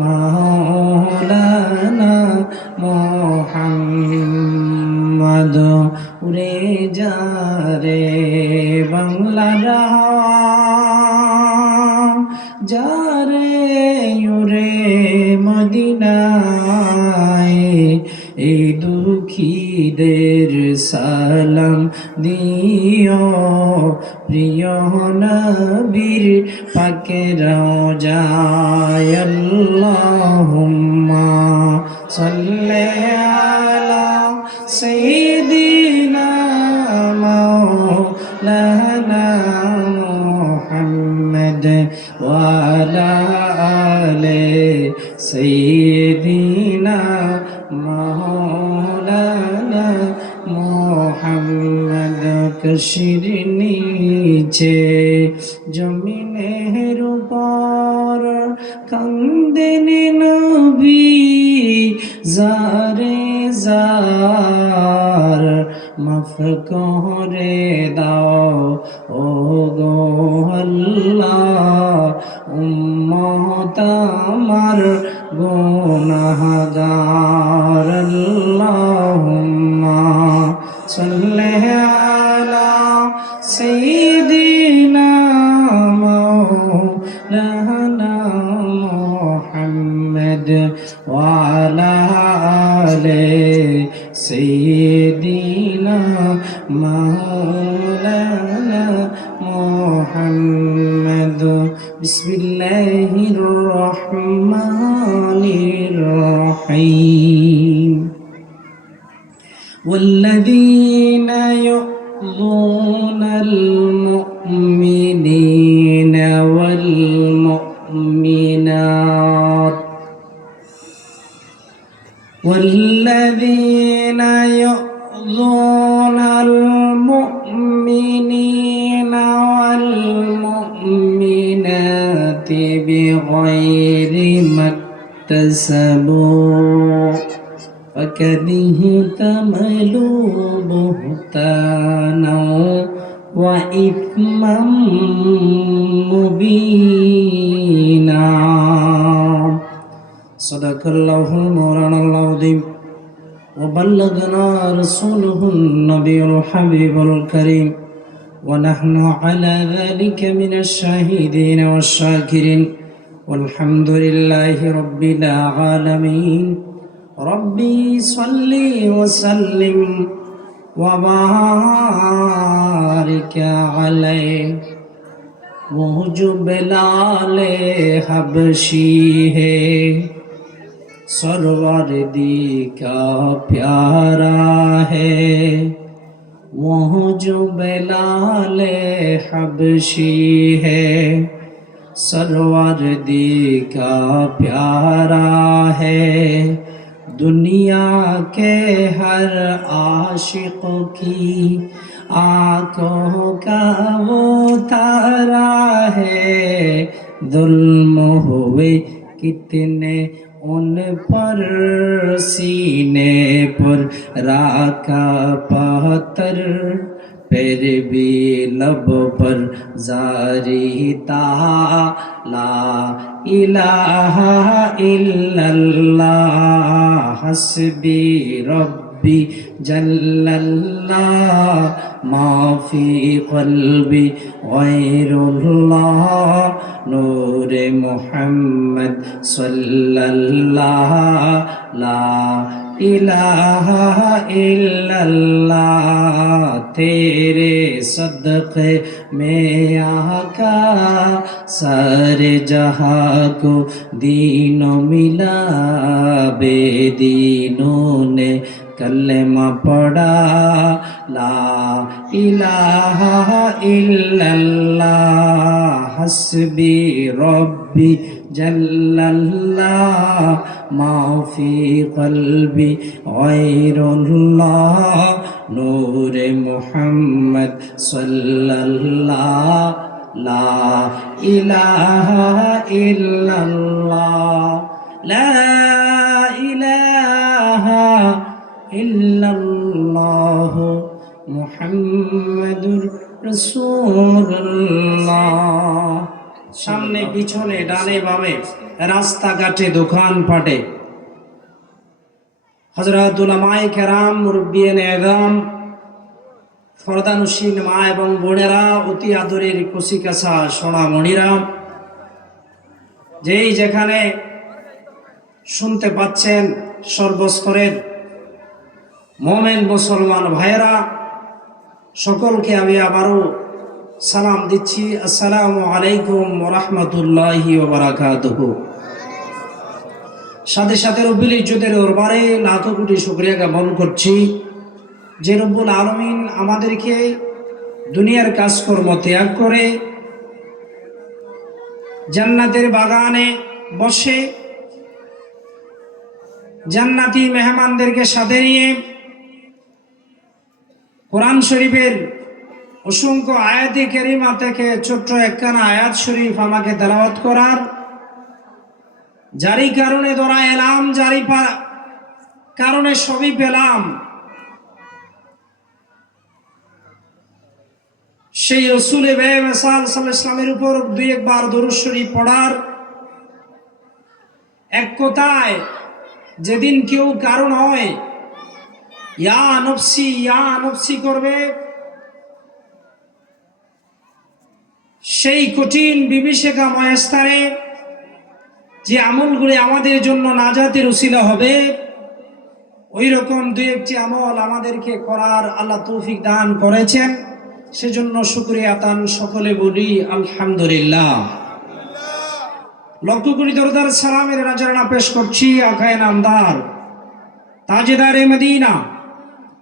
মাওলানা মুহাম্মদ উড়ে যা রে বাংলার হাওয়া যারে উড়ে মদিনায় এই দুঃখীদের সালাম দিও প্রিয় নবীর পাকের রওজায় আল্লাহুম্মা সাল্লি আলা সাইয়্যিদিনা মাওলানা মুহাম্মদ ওয়া আলা আলি সাইয়্যিদিনা মাওলানা মুহাম্মদ কশির নিচে জমিনের উপর কান্দেন নবী জারে জার মাফ করে দাও ও গো আল্লাহ উম্মত আমার গুনাহগার আল্লাহুম্মা সাল্লি আলা সাইয়্যিদিনা মাওলানা মুহাম্মদ ওয়া আলা আলি সাইয়্যিদিনা মাওলানা মুহাম্মদ বিসমিল্লাহির রহমানির রহিম والذين يؤذون المؤمنين والمؤمنات والذين يؤذون المؤمنين والمؤمنات بغير ما اكتسبوا فقد احتملوا بهتانا وإثما مبينا صدق الله مولانا العظيم وبلغنا رسوله النبي الحبيب الكريم ونحن على ذلك من الشاهدين والشاكرين والحمد لله رب العالمين ربي صل وسلم وبارك عليه وہ جو بلال حبشی ہے سروردی کا پیارا ہے وہ جو بلال حبشی ہے سروردی کا پیارا ہے दुनिया के हर आशिक की आंखों का वो तारा है जुल्म हुए कितने उन पर सीने पर राका पत्थर फिर भी लब पर जारी था ला इलाहा इल्लल्लाह हस्बी रब्बी जल्लल्लाह माफी क़ल्बी गैरुल्लाह नूरे मुहम्मद सल्लल्लाह ला इलाहा इल्लल्लाह तेरे सदक़े में आका सारे जहां को दीनों मिला बेदीनों ने कलमा पढ़ा ला इलाहा इल्लल्लाह हस्बी रब्बी जल्लल्लाह माफी क़ल्बी गैरुल्लाह नूरे मुहम्मद सल्लल्लाह ला इलाहा इल्लल्लाह ला इलाहा इल्लल्लाह मुहम्मदुर रसूलुल्लाह সামনে পিছনে ডানে বামে রাস্তাঘাটে দোকানপাটে হযরত উলামায়ে কেরাম মুরব্বিয়ানে এযম ফরদানুশীন মা এবং বোনেরা অতি আদরের কচিকাঁচা সোনামণিরা যেই যেখানে শুনতে পাচ্ছেন সর্বস্তরের মোমেন মুসলমান ভাইয়েরা সকলকে আমি আবারও সালাম দিচ্ছি। আসসালামু আলাইকুম ওয়া রাহমাতুল্লাহি ওয়া বারাকাতুহু। সাথে সাথে রব্বুল ইজ্জতের দরবারে লাখো কোটি শুকরিয়া জ্ঞাপন করছি যে রব্বুল আলামিন আমাদেরকে দুনিয়ার কাজকর্ম ত্যাগ করে জান্নাতের বাগানে বসে জান্নাতি মেহমানদেরকে সাথে নিয়ে কোরআন শরীফের অসংখ্য আয়াতে কারিমা থেকে ছোট্ট একখানা আয়াত শরীফ আমাকে তেলাওয়াত করার, যারই কারণে ধরা এলাম, যারই কারণে সবই পেলাম, সেই রসুল বেসাল সাল্লাল্লাহু আলাইহি ওয়াসাল্লামের উপর দুই একবার দরুদ শরীফ পড়ার। এক কথায় যেদিন কেউ কারণ হয় ইয়া নফসি করবে, সেই কঠিন বিভীষিকাময় স্থানে যে আমলগুলি আমাদের জন্য নাজাতের উসিলা হবে, ওই রকম দুই একটি আমল আমাদেরকে করার আল্লাহ তৌফিক দান করেছেন। সেজন্য শুকরিয়া আতান সকলে বলি আলহামদুলিল্লাহ। লক্ষ কোটি দরুদ সালামের নাজরানা পেশ করছি আকায়ে নামদার তাজদারে মদিনা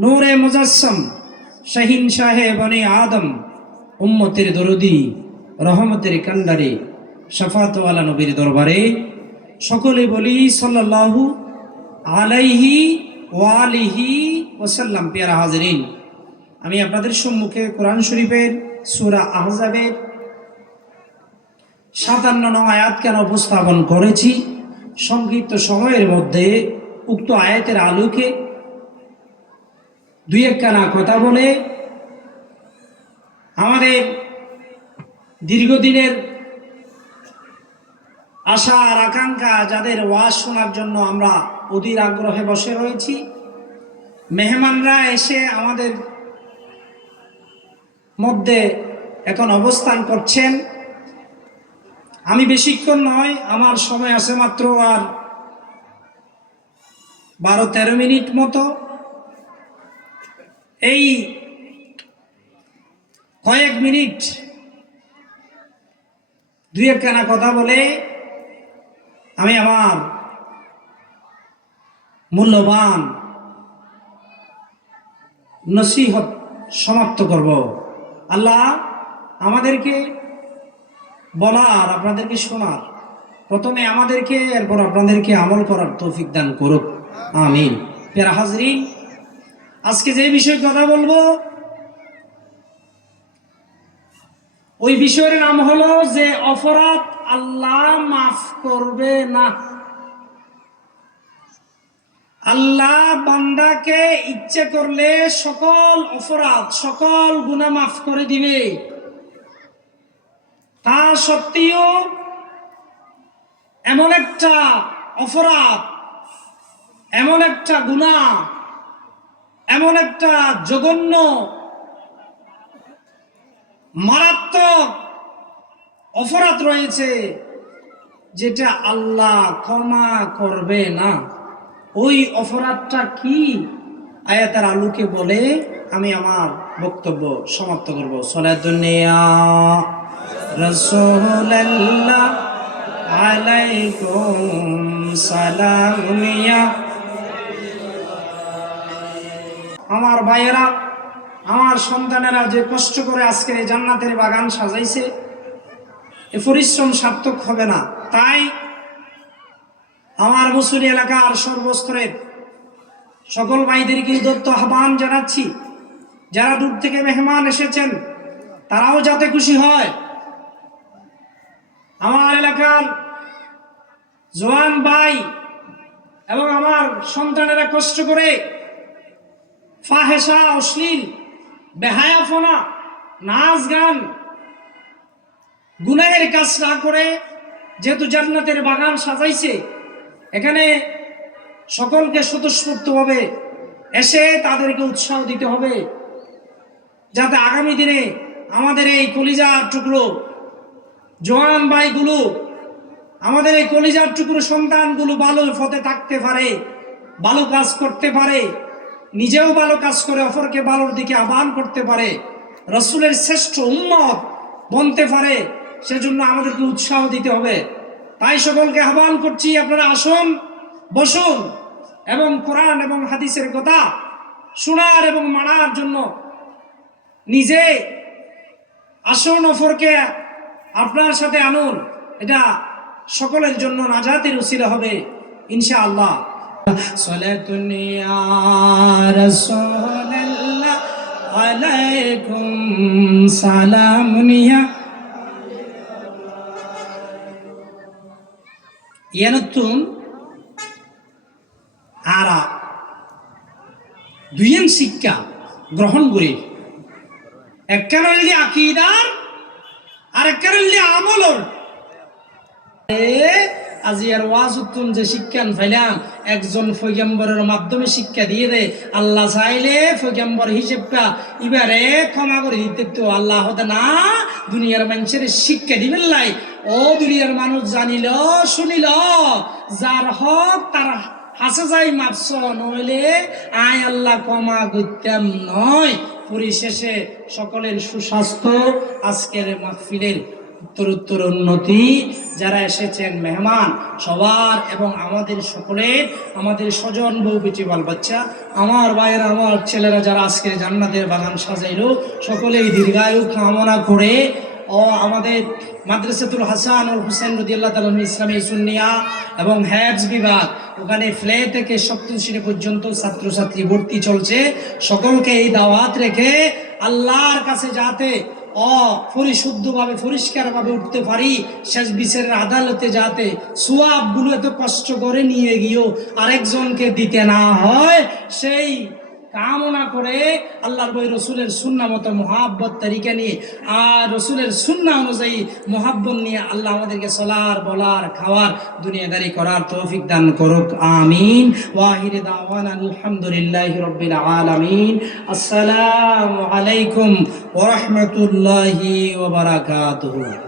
নূরে মুজাসসাম শাহিন শাহে বনি আদম উম্মতের দরদি রহমতের কান্ডারে শাফাতওয়ালা নবীর দরবারে সকলে বলি সাল্লাল্লাহু আলাইহি ওয়া আলিহি ওয়াসাল্লাম। প্রিয় হাজিরিন, আমি আপনাদের সম্মুখে কোরআন শরীফের সূরা আহজাবের ৫৭ নং আয়াত কেন উপস্থাপন করেছি। সংক্ষিপ্ত সময়ের মধ্যে উক্ত আয়াতের আলোকে দুই একখানা কথা বলে আমাদের দীর্ঘদিনের আশা আর আকাঙ্ক্ষা, যাদের ওয়াজ শোনার জন্য আমরা অধীর আগ্রহে বসে রয়েছি, মেহমানরা এসে আমাদের মধ্যে এখন অবস্থান করছেন। আমি বেশিক্ষণ নয়, আমার সময় আছে মাত্র আর 12-13 মিনিট মতো। এই কয়েক মিনিট দুই একখানা কথা বলে আমি আমার মূল্যবান নসিহত সমাপ্ত করব। আল্লাহ আমাদেরকে বলার, আপনাদেরকে শোনার, প্রথমে আমাদেরকে, এরপর আপনাদেরকে আমল করার তৌফিক দান করুক, আমিন। প্রিয় হাজরিন, আজকে যে বিষয়ে কথা বলবো ওই বিষয়ের নাম হলো যে অপরাধ আল্লাহ মাফ করবে না। আল্লাহ বান্দাকে ইচ্ছে করলে সকল অপরাধ, সকল গুনাহ মাফ করে দিবে। তা সত্ত্বেও এমন একটা অপরাধ, এমন একটা গুনাহ, এমন একটা জঘন্য মারাত্মক অপরাধ রয়েছে যেটা আল্লাহ ক্ষমা করবে না। ওই অপরাধটা কি? আয়াতের আলোকে বলে আমি আমার বক্তব্য সমাপ্ত করব। সালাতুন্নিয়া রাসূলুল্লাহ আলাইকুম সালামিয়া। আমার ভাইয়েরা, আমার সন্তানেরা যে কষ্ট করে আজকের এই জান্নাতের বাগান সাজাইছে, এ পরিশ্রম সার্থক হবে না। তাই আমার মুসলিম এলাকার সর্বস্তরের সকল ভাইদেরকে উদাত্ত আহ্বান জানাচ্ছি, যারা দূর থেকে মেহমান এসেছেন তারাও যাতে খুশি হয়। আমার এলাকার জওয়ান ভাই এবং আমার সন্তানেরা কষ্ট করে ফাহেসা, অশ্লীল, বেহায়াফনা, নাচ গান গুনাহের কাজ না করে, যেহেতু জান্নাতের বাগান সাজাইছে, এখানে সকলকে স্বতঃস্ফূর্তভাবে এসে তাদেরকে উৎসাহ দিতে হবে, যাতে আগামী দিনে আমাদের এই কলিজার টুকরো জওয়ান ভাইগুলো, আমাদের এই কলিজার টুকরো সন্তানগুলো ভালো পথে থাকতে পারে, ভালো কাজ করতে পারে, নিজেও ভালো কাজ করে অপরকে ভালোর দিকে আহ্বান করতে পারে, রসুলের শ্রেষ্ঠ উম্মত বনতে পারে। সেজন্য আমাদেরকে উৎসাহ দিতে হবে। তাই সকলকে আহ্বান করছি, আপনারা আসুন, বসুন এবং কোরআন এবং হাদিসের কথা শোনার এবং মানার জন্য নিজে আসুন, অপরকে আপনার সাথে আনুন। এটা সকলের জন্য নাজাতের উসিলা হবে ইনশাআল্লাহ। সালাতুন ইয়া রাসূলুল্লাহ আলাইকুম সালামুন ইয়া ইয়ানাতুন আরা দুইয়েন শিক্ষা গ্রহণ করি, এককারণে আকীদার আর এককারণে আমলর। আজিয়ার ওয়াজুতুন যে শিক্ষান ফাইলাম, একজন পয়গম্বরের মাধ্যমে শিক্ষা দিয়ে দে। আল্লাহ চাইলে পয়গম্বর হিসেবটা এবারে ক্ষমা করে দিতে তো আল্লাহ হতে না, দুনিয়ার মানুষের শিক্ষা দিবেন লাই। ও দুনিয়ার মানুষ জানিল শুনিল, যার হক তার হাসে যাই মাপস, নইলে আয় আল্লাহ ক্ষমা করতাম নয়। পরিশেষে সকলের সুস্বাস্থ্য, আজকের মাহফিলের উত্তরোত্তর উন্নতি, যারা এসেছেন মেহমান সবার এবং আমাদের সকলের, আমাদের স্বজন বউ বেটি বাল বাচ্চা, আমার ভাইয়েরা, আমার ছেলেরা যারা আজকে জান্নাতের বাগান সাজাইলো, সকলেই দীর্ঘায়ু কামনা করে ও আমাদের মাদ্রাসাতুল হাসান ও হুসেন রাদিয়াল্লাহু তাআলা ইসলামী সুন্নিয়া এবং হ্যাবস বিভাগ, ওখানে ফ্লে থেকে সপ্তম শ্রেণী পর্যন্ত ছাত্রছাত্রী ভর্তি চলছে। সকলকে এই দাওয়াত রেখে আল্লাহর কাছে যাতে পরিশুদ্ধভাবে পরিষ্কারভাবে উঠতে পারি, শেষ বিচারের আদালতে যাতে সোয়াবগুলো এত কষ্ট করে নিয়ে গিয়েও আরেকজনকে দিতে না হয়, সেই কামনা করে আল্লাহর বই রসুলের সুন্নাহ মতো মোহাব্বত তরিকা নিয়ে আর রসুলের সুন্নাহ অনুযায়ী মোহাব্বত নিয়ে আল্লাহ আমাদেরকে চলার, বলার, খাওয়ার, দুনিয়াদারি করার তৌফিক দান করুক। আমিন। ওয়াহিরে দাওয়ানা আলহামদুলিল্লাহি রাব্বিল আলামিন। আসসালামু আলাইকুম ওয়া রাহমাতুল্লাহি ওয়া বারাকাতুহু।